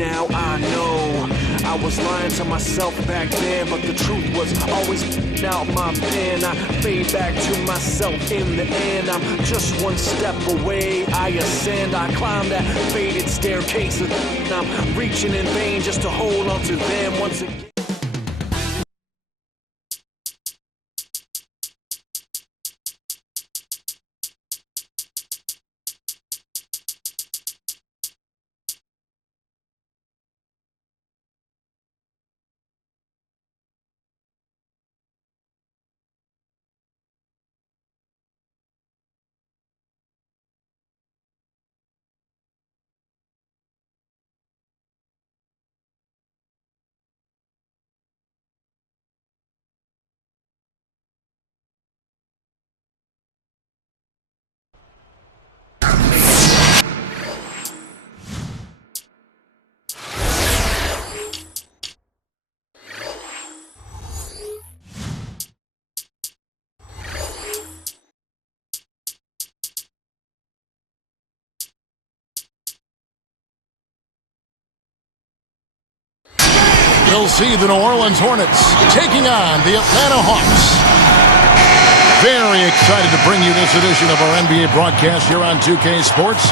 now I know I was lying to myself back then, but the truth was always out my pen. I fade back to myself in the end. I'm just one step away, I ascend. I climb that faded staircase and I'm reaching in vain just to hold on to them once again. You'll see the New Orleans Hornets taking on the Atlanta Hawks. Very excited to bring you this edition of our NBA broadcast here on 2K Sports.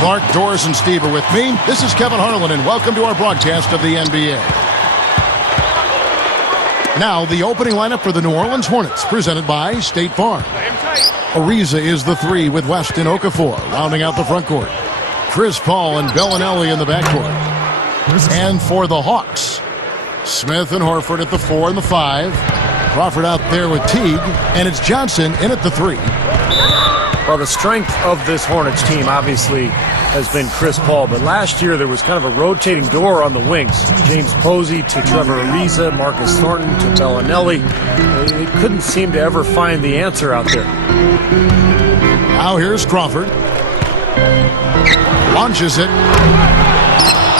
Clark, Doris, and Steve are with me. This is Kevin Harlan, and welcome to our broadcast of the NBA. Now, the opening lineup for the New Orleans Hornets, presented by State Farm. Ariza is the 3 with Weston Okafor rounding out the front court. Chris Paul and Bellinelli in the backcourt. And for the Hawks, Smith and Horford at the 4 and the 5. Crawford out there with Teague. And it's Johnson in at the 3. Well, the strength of this Hornets team obviously has been Chris Paul, but last year there was kind of a rotating door on the wings. James Posey to Trevor Ariza, Marcus Thornton to Bellinelli. It couldn't seem to ever find the answer out there. Now here's Crawford. Launches it.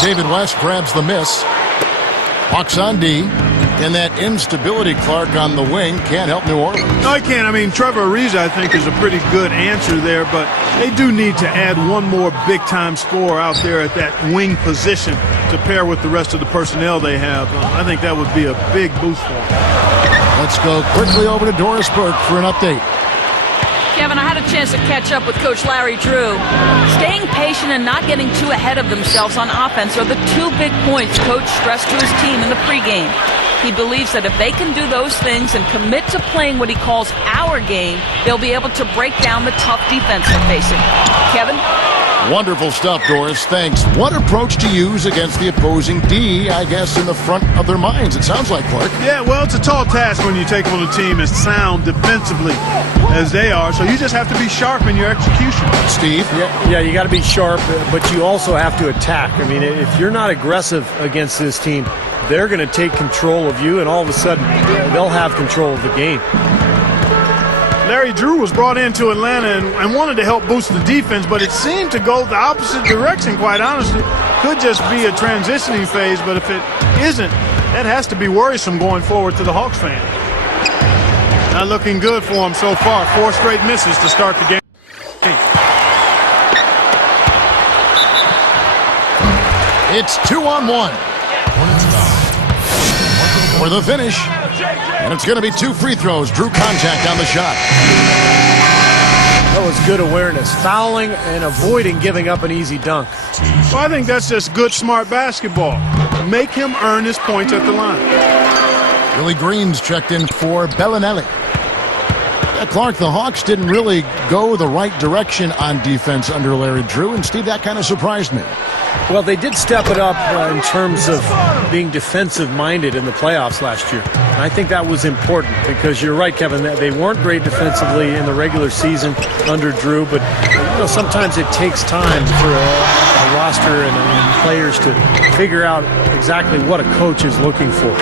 David West grabs the miss. Hawks on D. And that instability, Clark, on the wing can't help New Orleans. No, he can't. I mean, Trevor Ariza, I think, is a pretty good answer there, but they do need to add one more big-time scorer out there at that wing position to pair with the rest of the personnel they have. I think that would be a big boost for them. Let's go quickly over to Doris Burke for an update. Kevin, I had a chance to catch up with Coach Larry Drew. Staying patient and not getting too ahead of themselves on offense are the 2 big points Coach stressed to his team in the pregame. He believes that if they can do those things and commit to playing what he calls our game, they'll be able to break down the tough defense they're facing. Kevin? Wonderful stuff, Doris. Thanks. What approach to use against the opposing D, I guess, in the front of their minds, it sounds like, Clark. Yeah, well, it's a tall task when you take on a team as sound defensively as they are, so you just have to be sharp in your execution. Steve? Yeah, you got to be sharp, but you also have to attack. I mean, if you're not aggressive against this team, they're going to take control of you, and all of a sudden, they'll have control of the game. Larry Drew was brought into Atlanta and wanted to help boost the defense, but it seemed to go the opposite direction, quite honestly. Could just be a transitioning phase, but if it isn't, that has to be worrisome going forward to the Hawks fan. Not looking good for him so far. 4 straight misses to start the game. It's 2-on-1. For the finish. And it's going to be 2 free throws. Drew contact on the shot. That was good awareness. Fouling and avoiding giving up an easy dunk. Well, I think that's just good, smart basketball. Make him earn his points at the line. Willie Green's checked in for Bellinelli. Yeah, Clark, the Hawks didn't really go the right direction on defense under Larry Drew, and Steve, that kind of surprised me. Well, they did step it up in terms of being defensive-minded in the playoffs last year. And I think that was important because you're right, Kevin, they weren't great defensively in the regular season under Drew, but sometimes it takes time for a roster and players to figure out exactly what a coach is looking for.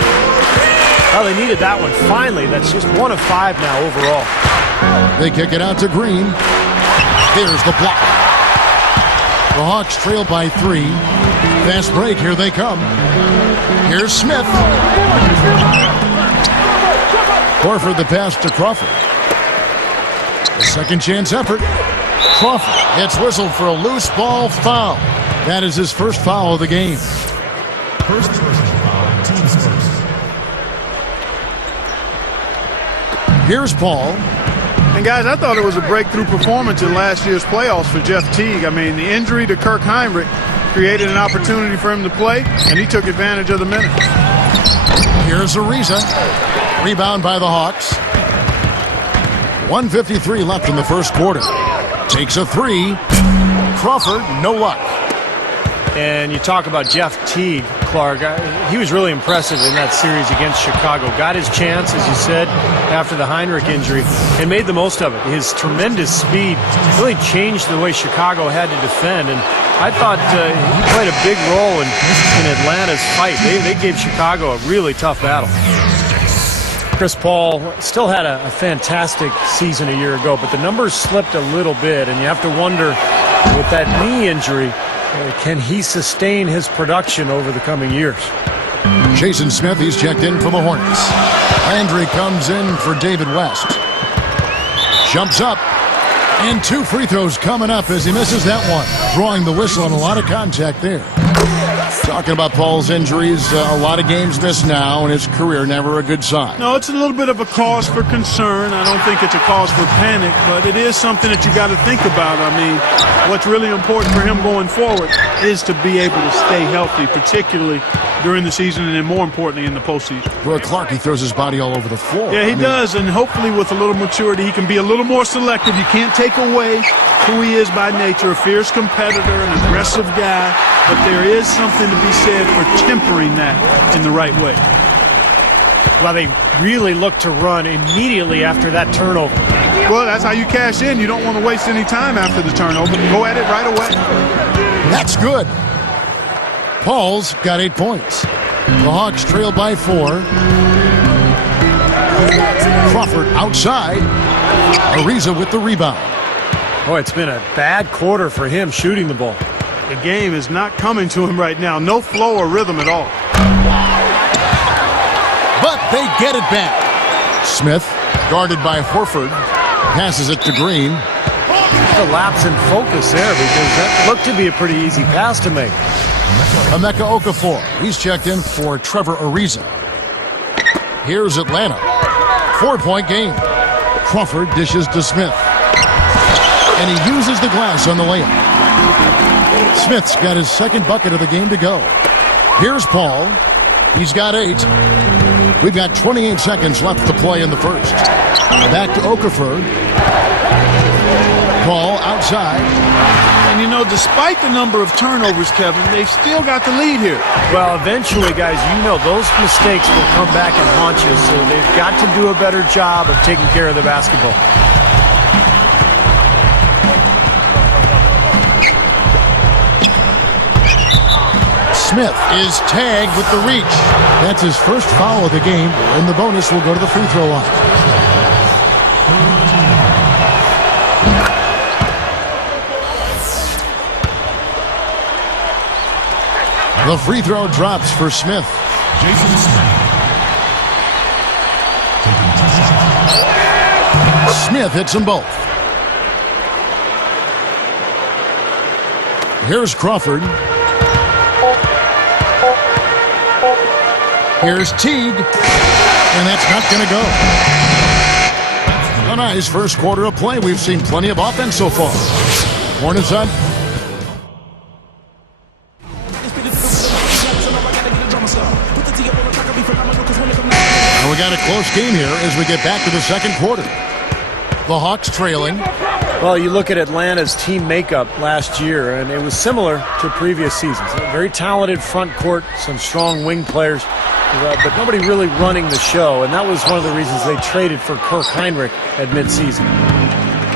Well, they needed that one finally. That's just 1 of 5 now overall. They kick it out to Green. Here's the block. The Hawks trail by 3. Fast break, here they come. Here's Smith. Horford the pass to Crawford. A second chance effort. Crawford gets whistled for a loose ball foul. That is his first foul of the game. First personal foul, team's first. Here's Paul. And guys, I thought it was a breakthrough performance in last year's playoffs for Jeff Teague. I mean, the injury to Kirk Heinrich created an opportunity for him to play, and he took advantage of the minutes. Here's Ariza. Rebound by the Hawks. 1:53 left in the first quarter. Takes a three. Crawford, no luck. And you talk about Jeff Teague, Clark. He was really impressive in that series against Chicago. Got his chance, as you said, after the Heinrich injury, and made the most of it. His tremendous speed really changed the way Chicago had to defend. And I thought he played a big role in Atlanta's fight. They gave Chicago a really tough battle. Chris Paul still had a fantastic season a year ago, but the numbers slipped a little bit, and you have to wonder, with that knee injury, can he sustain his production over the coming years? Jason Smith, he's checked in for the Hornets. Landry comes in for David West. Jumps up. And 2 free throws coming up as he misses that one. Drawing the whistle and a lot of contact there. Talking about Paul's injuries, a lot of games missed now, and his career never a good sign. No, it's a little bit of a cause for concern. I don't think it's a cause for panic, but it is something that you got to think about. I mean, what's really important for him going forward is to be able to stay healthy, particularly during the season and then more importantly in the postseason. Well, Clark, he throws his body all over the floor. Yeah, he does, and hopefully with a little maturity he can be a little more selective. You can't take away who he is by nature, a fierce competitor, an aggressive guy, but there is something to be said for tempering that in the right way. Well, they really look to run immediately after that turnover. Well, that's how you cash in. You don't want to waste any time after the turnover. Go at it right away. That's good. Paul's got 8 points. The Hawks trail by 4. Crawford outside. Ariza with the rebound. Boy, it's been a bad quarter for him shooting the ball. The game is not coming to him right now. No flow or rhythm at all. But they get it back. Smith, guarded by Horford, passes it to Green. The lapse in focus there, because that looked to be a pretty easy pass to make. Emeka Okafor, he's checked in for Trevor Ariza. Here's Atlanta. 4-point game. Crawford dishes to Smith. And he uses the glass on the layup. Smith's got his second bucket of the game to go. Here's Paul. He's got 8. We've got 28 seconds left to play in the first. Back to Okafor. Paul outside. And you know, despite the number of turnovers, Kevin, they've still got the lead here. Well, eventually, guys, you know those mistakes will come back and haunt you, so they've got to do a better job of taking care of the basketball. Smith is tagged with the reach. That's his first foul of the game, and the bonus will go to the free throw line. The free throw drops for Smith. Jason Smith. Smith hits them both. Here's Crawford. Here's Teague. And that's not going to go. A nice first quarter of play. We've seen plenty of offense so far. Hornets on. And we got a close game here as we get back to the second quarter. The Hawks trailing. Well, you look at Atlanta's team makeup last year, and it was similar to previous seasons. A very talented front court, some strong wing players, but nobody really running the show, and that was one of the reasons they traded for Kirk Heinrich at midseason.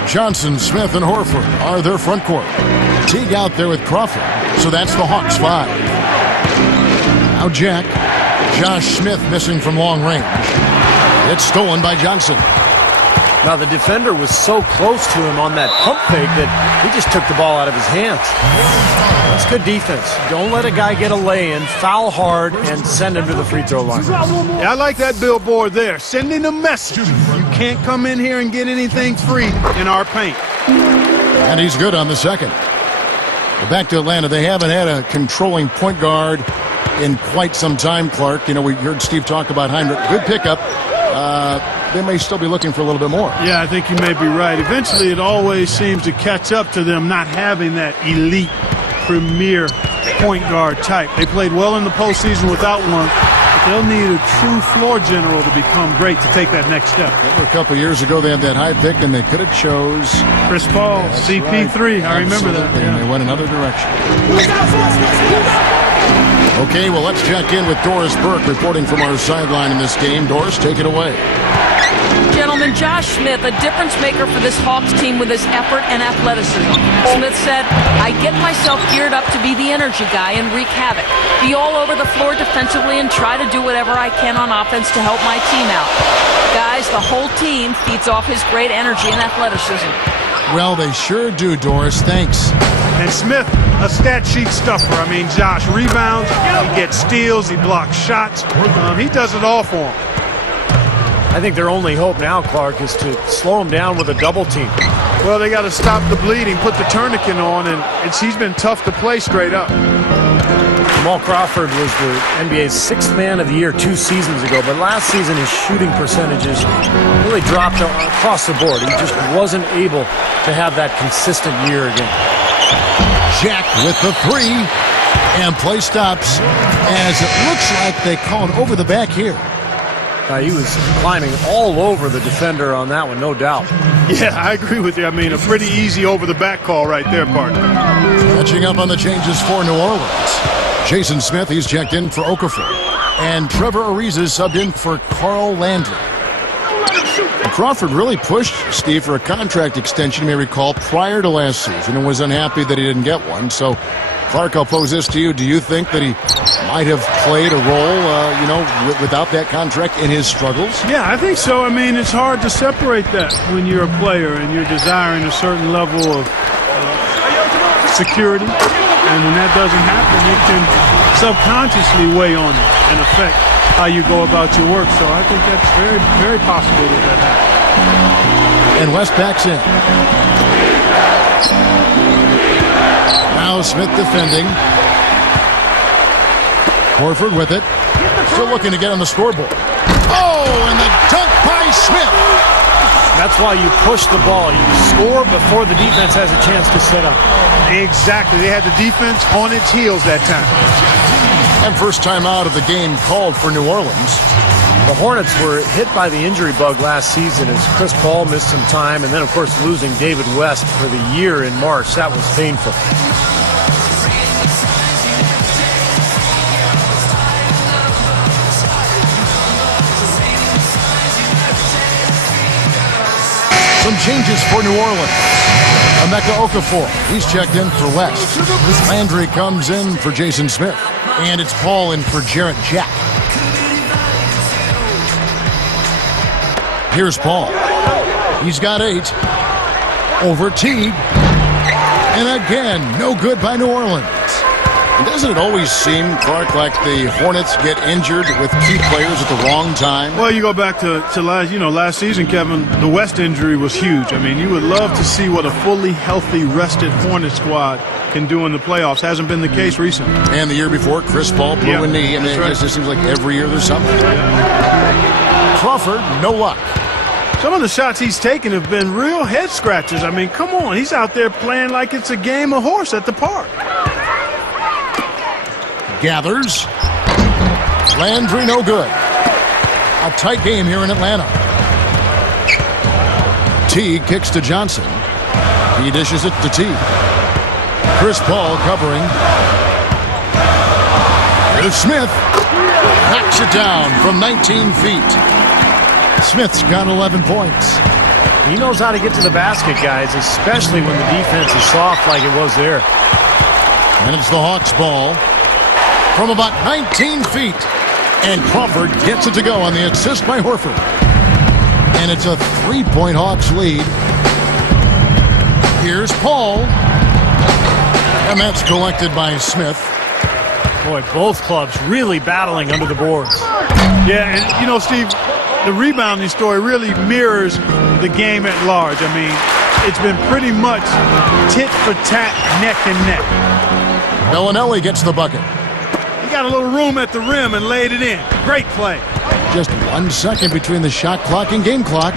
Johnson, Smith, and Horford are their front court. Teague out there with Crawford, so that's the Hawks 5. Now Jack. Josh Smith missing from long range. It's stolen by Johnson. Now, the defender was so close to him on that pump fake that he just took the ball out of his hands. That's good defense. Don't let a guy get a lay-in, foul hard, and send him to the free throw line. Yeah, I like that billboard there. Sending a message. You can't come in here and get anything free in our paint. And he's good on the second. Back to Atlanta. They haven't had a controlling point guard in quite some time, Clark. You know, we heard Steve talk about Heinrich. Good pickup. They may still be looking for a little bit more. Yeah, I think you may be right. Eventually, it always seems to catch up to them not having that elite, premier point guard type. They played well in the postseason without one. They'll need a true floor general to become great to take that next step. A couple years ago, they had that high pick, and they could have chose Chris Paul, CP3. Right. I remember that. Yeah. And they went another direction. Okay, well, let's check in with Doris Burke reporting from our sideline in this game. Doris, take it away. Gentlemen, Josh Smith, a difference maker for this Hawks team with his effort and athleticism. Smith said, I get myself geared up to be the energy guy and wreak havoc. Be all over the floor defensively and try to do whatever I can on offense to help my team out. Guys, the whole team feeds off his great energy and athleticism. Well, they sure do, Doris. Thanks. And Smith, a stat sheet stuffer. I mean, Josh rebounds, he gets steals, he blocks shots. He does it all for him. I think their only hope now, Clark, is to slow him down with a double team. Well, they got to stop the bleeding, put the tourniquet on, and he's been tough to play straight up. Jamal Crawford was the NBA's 6th man of the year 2 seasons ago, but last season his shooting percentages really dropped across the board. He just wasn't able to have that consistent year again. Jack with the 3, and play stops as it looks like they call it over the back here. He was climbing all over the defender on that one, no doubt. Yeah, I agree with you. I mean, a pretty easy over-the-back call right there, partner. Catching up on the changes for New Orleans. Jason Smith, he's checked in for Okafor. And Trevor Ariza subbed in for Carl Landry. Crawford really pushed Steve for a contract extension, you may recall, prior to last season and was unhappy that he didn't get one. So, Clark, I'll pose this to you. Do you think that he might have played a role, without that contract in his struggles? Yeah, I think so. I mean, it's hard to separate that when you're a player and you're desiring a certain level of security. And when that doesn't happen, it can subconsciously weigh on you and affect how you go about your work. So I think that's very, very possible that happens. And West backs in. Now Smith defending. Horford with it. Still looking to get on the scoreboard. Oh, and the dunk by Smith. That's why you push the ball. You score before the defense has a chance to set up. Exactly. They had the defense on its heels that time. And first time out of the game called for New Orleans. The Hornets were hit by the injury bug last season as Chris Paul missed some time, and then, of course, losing David West for the year in March. That was painful. Some changes for New Orleans. Emeka Okafor, he's checked in for West. Landry comes in for Jason Smith. And it's Paul in for Jarrett Jack. Here's Paul. He's got 8. Over Teague. And again, no good by New Orleans. And doesn't it always seem, Clark, like the Hornets get injured with key players at the wrong time? Well, you go back to last season, Kevin, the West injury was huge. I mean, you would love to see what a fully healthy, rested Hornet squad can do in the playoffs. Hasn't been the case recently. And the year before, Chris Paul blew a knee. I mean, it just seems like every year there's something. Crawford, no luck. Some of the shots he's taken have been real head scratchers. I mean, come on. He's out there playing like it's a game of horse at the park. Gathers. Landry, no good. A tight game here in Atlanta. Teague kicks to Johnson. He dishes it to Teague. Chris Paul covering. Here's Smith. Knocks it down from 19 feet. Smith's got 11 points. He knows how to get to the basket, guys, especially when the defense is soft like it was there. And it's the Hawks' ball from about 19 feet. And Crawford gets it to go on the assist by Horford. And it's a 3-point Hawks lead. Here's Paul. And that's collected by Smith. Boy, both clubs really battling under the boards. Yeah, and Steve, the rebounding story really mirrors the game at large. I mean, it's been pretty much tit for tat, neck and neck. Bellinelli gets the bucket. got a little room at the rim and laid it in. Great play. Just 1 second between the shot clock and game clock.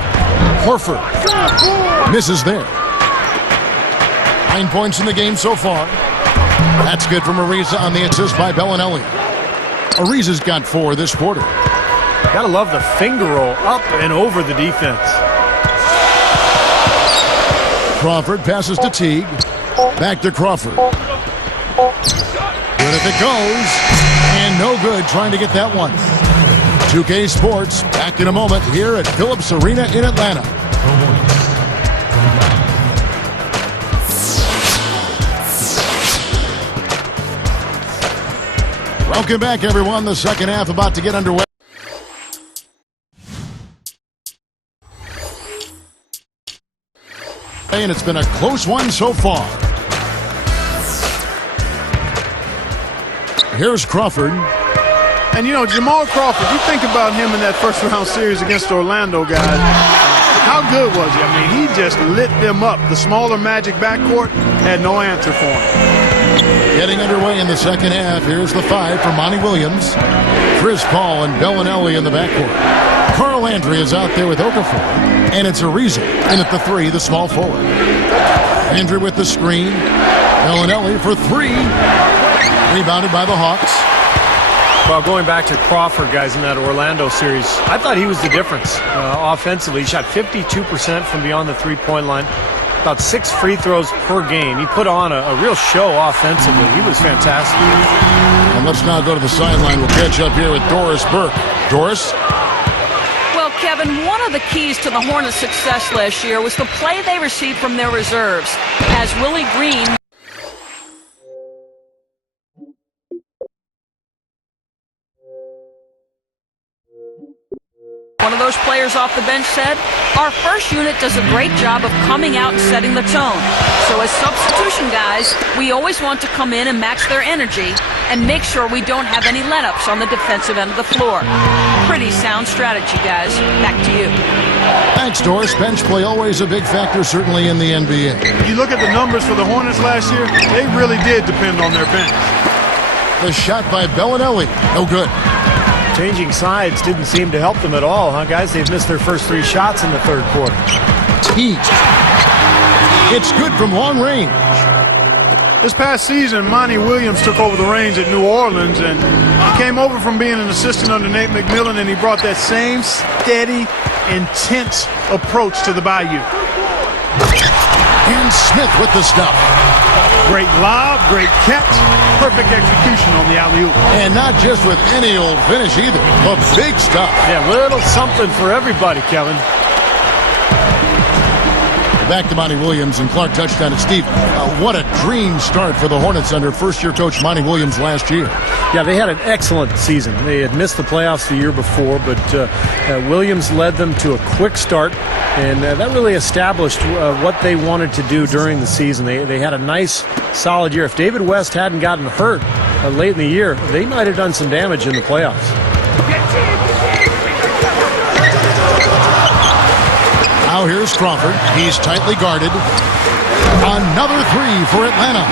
Horford misses there. 9 points in the game so far. That's good from Ariza on the assist by Bellinelli. Ariza's got 4 this quarter. Gotta love the finger roll up and over the defense. Crawford passes to Teague. Back to Crawford. Good if it goes. And no good trying to get that one. 2K Sports back in a moment here at Phillips Arena in Atlanta. Welcome back, everyone. The second half about to get underway. And it's been a close one so far. Here's Crawford. And, you know, Jamal Crawford, you think about him in that first-round series against Orlando, guys. How good was he? I mean, he just lit them up. The smaller Magic backcourt had no answer for him. Getting underway in the second half. Here's the 5 for Monty Williams. Chris Paul and Bellinelli in the backcourt. Carl Landry is out there with Okafor. And it's Ariza in at the 3, the small forward. Landry with the screen. Bellinelli for 3. Rebounded by the Hawks. Well, going back to Crawford, guys, in that Orlando series, I thought he was the difference offensively. He shot 52% from beyond the three-point line, about 6 free throws per game. He put on a real show offensively. He was fantastic. And let's now go to the sideline. We'll catch up here with Doris Burke. Doris? Well, Kevin, one of the keys to the Hornets' success last year was the play they received from their reserves, as Willie Green one of those players off the bench said, "Our first unit does a great job of coming out and setting the tone. So as substitution guys, we always want to come in and match their energy and make sure we don't have any let-ups on the defensive end of the floor." Pretty sound strategy, guys. Back to you. Thanks, Doris. Bench play always a big factor, certainly in the NBA. You look at the numbers for the Hornets last year, they really did depend on their bench. The shot by Bellinelli. No good. Changing sides didn't seem to help them at all, huh, guys? They've missed their first 3 shots in the third quarter. Teague. It's good from long range. This past season, Monty Williams took over the reins at New Orleans, and he came over from being an assistant under Nate McMillan, and he brought that same steady, intense approach to the Bayou. And Smith with the stuff. Great lob, great catch, perfect execution on the alley-oop. And not just with any old finish either, but big stuff. Yeah, little something for everybody, Kevin. Back to Monty Williams, and Clark touched on it. Steve, what a dream start for the Hornets under first-year coach Monty Williams last year. Yeah, they had an excellent season. They had missed the playoffs the year before, but Williams led them to a quick start, and that really established what they wanted to do during the season. They had a nice, solid year. If David West hadn't gotten hurt late in the year, they might have done some damage in the playoffs. Now here's Crawford. He's tightly guarded. Another 3 for Atlanta.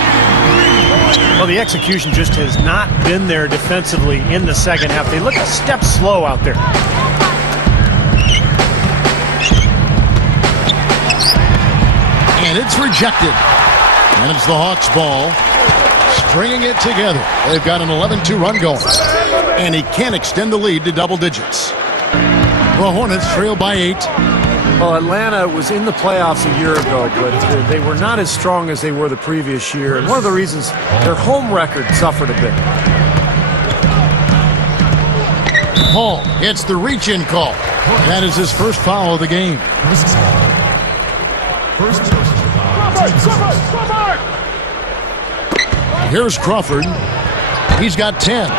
Well, the execution just has not been there defensively in the second half. They look a step slow out there. And it's rejected. And it's the Hawks' ball. Stringing it together. They've got an 11-2 run going. And he can't extend the lead to double digits. The Hornets trail by 8. Well, Atlanta was in the playoffs a year ago, but they were not as strong as they were the previous year. And one of the reasons, their home record suffered a bit. Paul gets the reach-in call. That is his first foul of the game. First personal foul. Here's Crawford. He's got 10.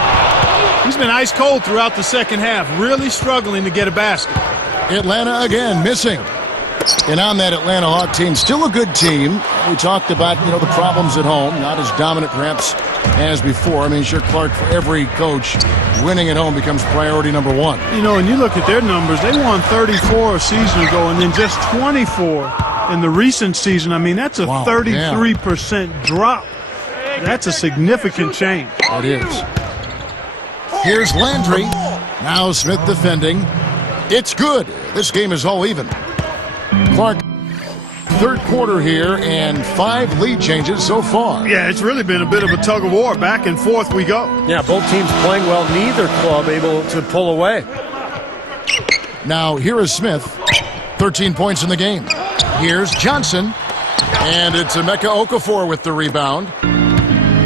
He's been ice cold throughout the second half, really struggling to get a basket. Atlanta again missing. And on that Atlanta Hawk team, still a good team. We talked about, the problems at home, not as dominant perhaps as before. I mean, sure, Clark, for every coach, winning at home becomes priority number 1. And you look at their numbers, they won 34 a season ago and then just 24 in the recent season. I mean, that's a 33% drop. That's a significant change. It is. Here's Landry. Now Smith defending. It's good. This game is all even. Clark, third quarter here, and 5 lead changes so far. Yeah, it's really been a bit of a tug of war. Back and forth we go. Yeah, both teams playing well. Neither club able to pull away. Now here is Smith. 13 points in the game. Here's Johnson. And it's Emeka Okafor with the rebound.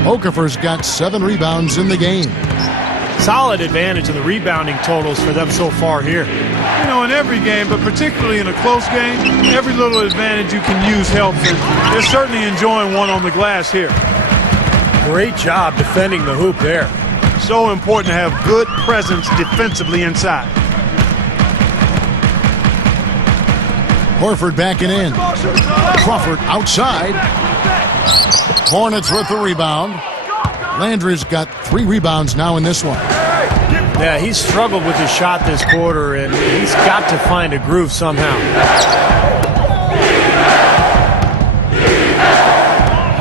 Okafor's got 7 rebounds in the game. Solid advantage in the rebounding totals for them so far here. You know, in every game, but particularly in a close game, every little advantage you can use helps. And they're certainly enjoying one on the glass here. Great job defending the hoop there. So important to have good presence defensively inside. Horford backing in. Crawford outside. Hornets with the rebound. Landry's got 3 rebounds now in this one. Yeah, he's struggled with his shot this quarter, and he's got to find a groove somehow.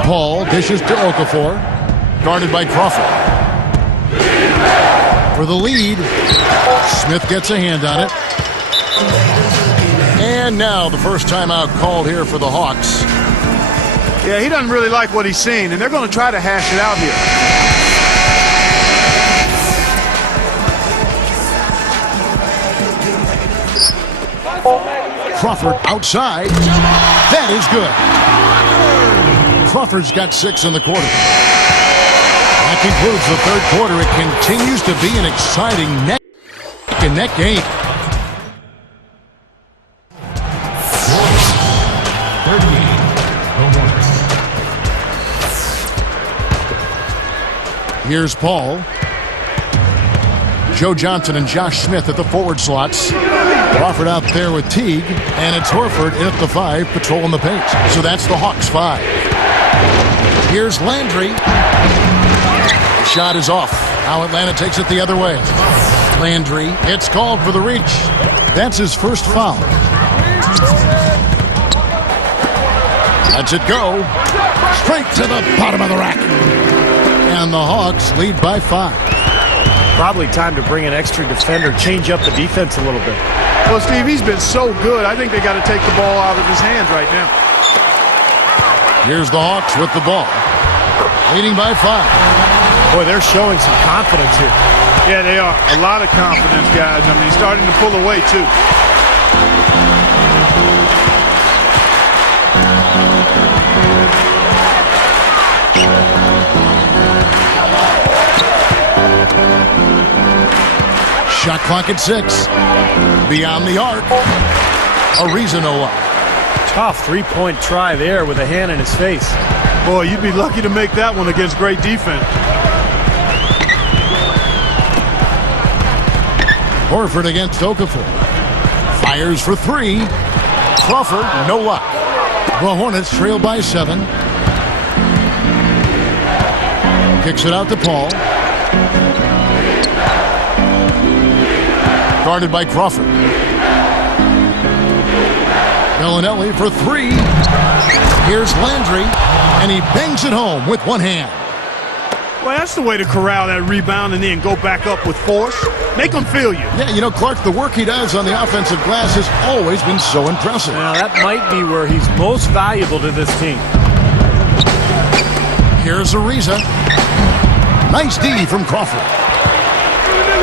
Paul dishes to Okafor. Guarded by Crawford. For the lead. Smith gets a hand on it. And now the first timeout called here for the Hawks. Yeah, he doesn't really like what he's seeing, and they're going to try to hash it out here. Crawford outside. That is good. Crawford's got 6 in the quarter. That concludes the third quarter. It continues to be an exciting neck-and-neck game. Here's Paul. Joe Johnson and Josh Smith at the forward slots. Crawford out there with Teague. And it's Horford in at the 5, patrolling the paint. So that's the Hawks 5. Here's Landry. Shot is off. Now Atlanta takes it the other way. Landry, it's called for the reach. That's his first foul. Lets it go. Straight to the bottom of the rack. And the Hawks lead by 5. Probably time to bring an extra defender, change up the defense a little bit. Well, Steve, he's been so good. I think they got to take the ball out of his hands right now. Here's the Hawks with the ball. Leading by 5. Boy, they're showing some confidence here. Yeah, they are. A lot of confidence, guys. I mean, starting to pull away, too. Shot clock at 6. Beyond the arc. Ariza no luck. Tough three-point try there with a hand in his face. Boy, you'd be lucky to make that one against great defense. Horford against Okafor. Fires for 3. Crawford, no luck. The Hornets trail by 7. Kicks it out to Paul. Guarded by Crawford. Bellinelli for 3. Here's Landry, and he bangs it home with one hand. Well, that's the way to corral that rebound and then go back up with force. Make them feel you. Yeah, you know, Clark, the work he does on the offensive glass has always been so impressive. Now, that might be where he's most valuable to this team. Here's Ariza. Nice D from Crawford.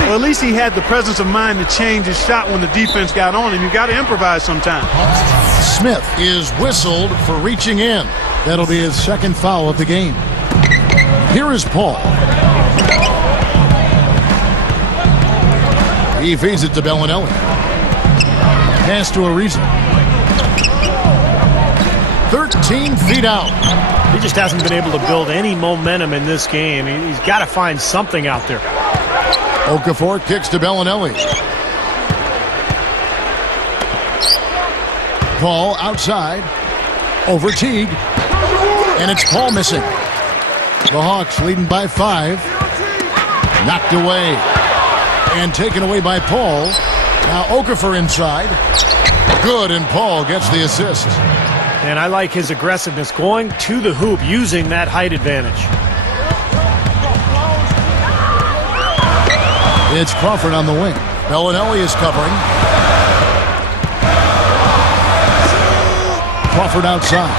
Well, at least he had the presence of mind to change his shot when the defense got on him. You got to improvise sometimes. Smith is whistled for reaching in. That'll be his second foul of the game. Here is Paul. He feeds it to Bellinelli. Pass to Ariza. 13 feet out. He just hasn't been able to build any momentum in this game. He's got to find something out there. Okafor kicks to Bellinelli. Paul outside. Over Teague. And it's Paul missing. The Hawks leading by 5. Knocked away. And taken away by Paul. Now Okafor inside. Good, and Paul gets the assist. And I like his aggressiveness going to the hoop using that height advantage. It's Crawford on the wing. Bellinelli is covering. Crawford outside.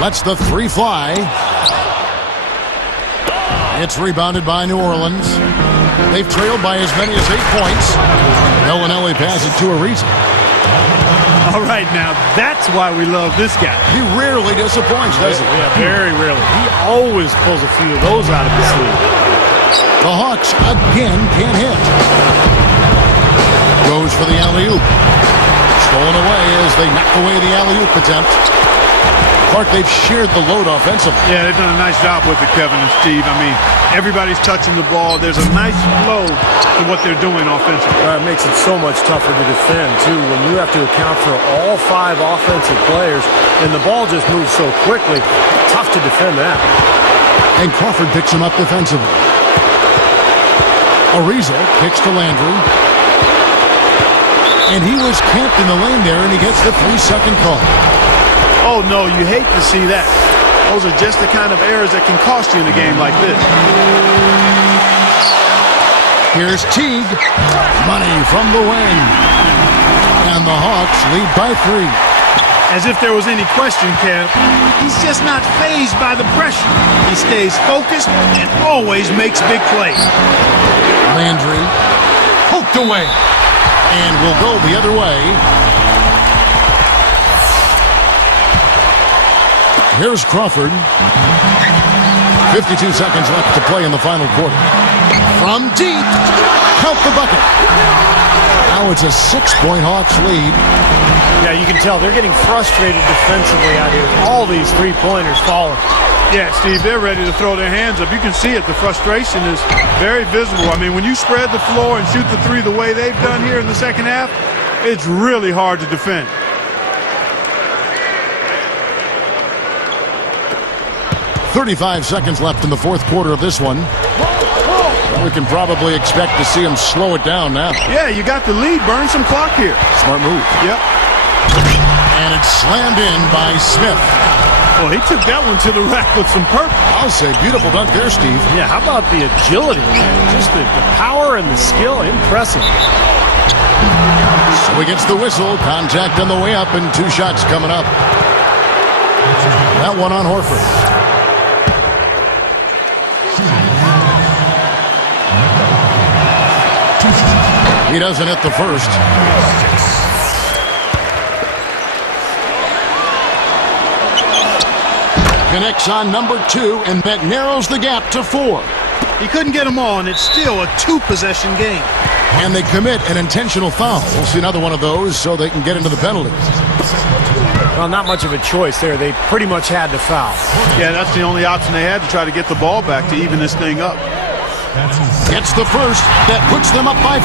Lets the three fly. It's rebounded by New Orleans. They've trailed by as many as 8 points. Bellinelli passes to Ariza. All right, now that's why we love this guy. He rarely disappoints, does he? Yeah, very rarely. He always pulls a few of those out of his sleeve. The Hawks again can't hit. Goes for the alley-oop. Stolen away as they knock away the alley-oop attempt. Clark, they've shared the load offensively. Yeah, they've done a nice job with it, Kevin and Steve. I mean, everybody's touching the ball. There's a nice flow to what they're doing offensively. It makes it so much tougher to defend, too, when you have to account for all 5 offensive players, and the ball just moves so quickly. Tough to defend that. And Crawford picks him up defensively. Ariza kicks to Landry. And he was camped in the lane there, and he gets the 3-second call. Oh, no, you hate to see that. Those are just the kind of errors that can cost you in a game like this. Here's Teague. Money from the wing. And the Hawks lead by 3. As if there was any question, Kev, he's just not fazed by the pressure. He stays focused and always makes big plays. Landry poked away. And will go the other way. Here's Crawford. 52 seconds left to play in the final quarter. From deep, count the bucket. Now it's a 6-point Hawks lead. Yeah, you can tell they're getting frustrated defensively out here. All these three-pointers falling. Yeah, Steve, they're ready to throw their hands up. You can see it. The frustration is very visible. I mean, when you spread the floor and shoot the three the way they've done here in the second half, it's really hard to defend. .35 seconds left in the fourth quarter of this one. Well, we can probably expect to see them slow it down now. Yeah, you got the lead. Burn some clock here. Smart move. Yep. And it's slammed in by Smith. Well, he took that one to the rack with some purpose. I'll say beautiful dunk there, Steve. Yeah, how about the agility, man? Just the power and the skill, impressive. So he gets the whistle. Contact on the way up and 2 shots coming up. That one on Horford. He doesn't hit the first. Connects on number 2, and that narrows the gap to 4. He couldn't get them all, and it's still a 2-possession game. And they commit an intentional foul. We'll see another one of those so they can get into the penalties. Well, not much of a choice there. They pretty much had to foul. Yeah, that's the only option they had to try to get the ball back to even this thing up. Gets the first. That puts them up by 5.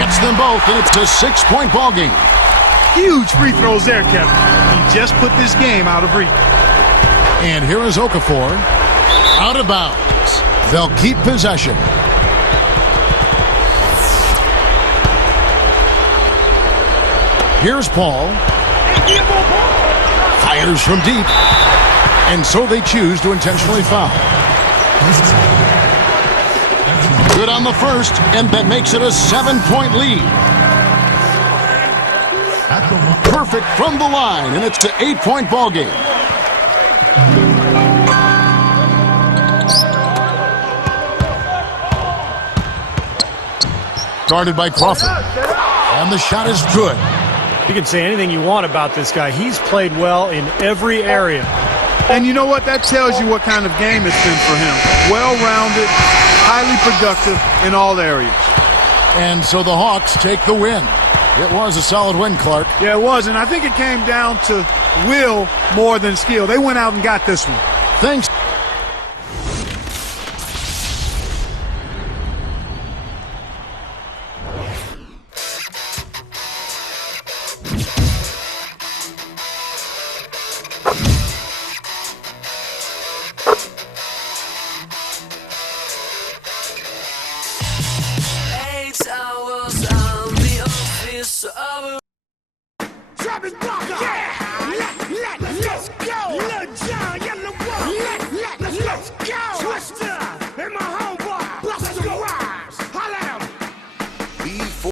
Gets them both, and it's a 6-point ball game. Huge free throws there, Kevin. He just put this game out of reach. And here is Okafor. Out of bounds. They'll keep possession. Here's Paul. Fires from deep. And so they choose to intentionally foul. Good on the first, and that makes it a 7-point lead. Perfect from the line, and it's an 8-point ball game. Guarded by Crawford. And the shot is good. You can say anything you want about this guy. He's played well in every area. And you know what? That tells you what kind of game it's been for him. Well-rounded, highly productive in all areas. And so the Hawks take the win. It was a solid win, Clark. Yeah, it was, and I think it came down to will more than skill. They went out and got this one. Thanks